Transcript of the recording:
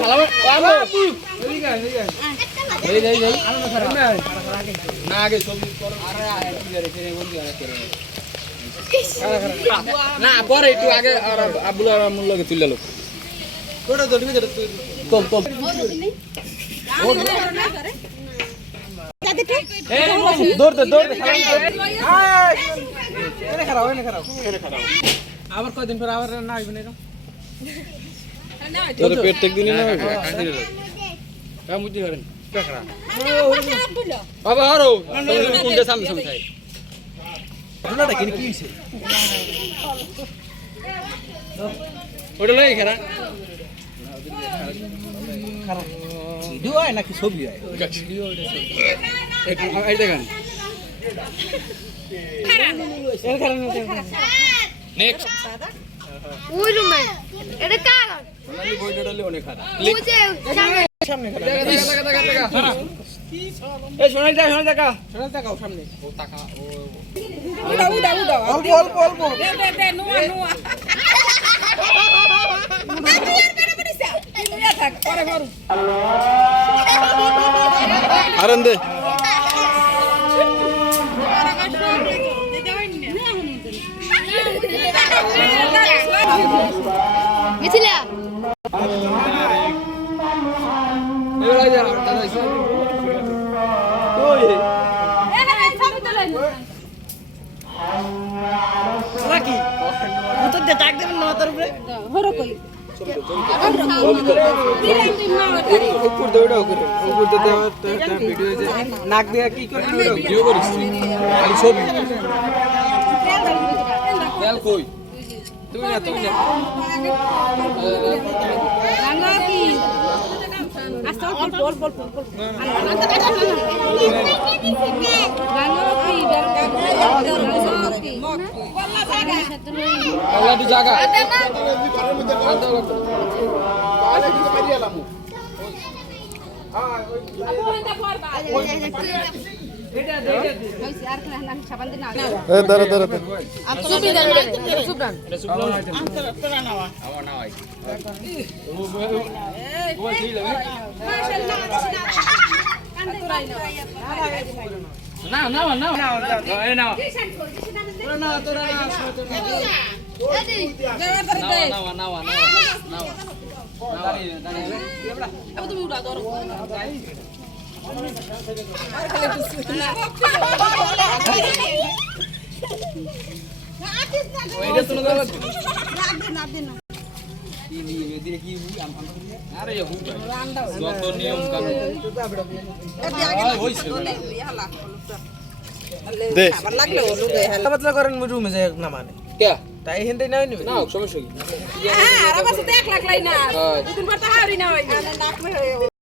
খালা বাবু এদিকে এদিকে এই না আগে ছবি করো আরে কি করে ফিরে বন্ধু আরে করে না পরে একটু আগে আর আব্বুল আর আমুল লগে তুইলা লো কোটা ধরবি তোল দৌড় এনে খারাপ আবার কয়দিন পর আবার না আইবেন এরকম তোর পেট টেক দিনই না কাম বুঝি করেন কাকড়া বাবা আরো কোনটা সামনে সামনে খাই আপনারা কি হইছে ওটা লই খারা খারা ভিডিও আয় নাকি ছবি আয় ভিডিও এটা এই দেখেন নেক্সট ওই রুমে এটা কার সোনালি বইটা ডালে অনেক খারাপ বুঝে সামনে দেখা এই সোনালি দেখা সামনে ও টাকা ও উড়া অল্প দে নুয়া থাক পরে করু আরন্দে মিছিলা এবারে যা দাদা এসে ওই লাকি কত দে টাক দেবেন না তোর উপরে হরো কই উপর দৌড়া করে উপর দে ভিডিও যে নাক দিয়া কি করে ভিডিও করিস খালি ছবি তেল কই তুমি না রাঙা কি আস্তে অল্প রাঙা কি আল্লাহ দি জায়গা তুমি উড়া ধরো করেন রুমে যাই না মানে তাই হিন্দি নাই নিবে না সমস্যা কি হ্যাঁ আর আমার সাথে 1 লাখ লাই না দুদিন পর তো হাওরি না হয়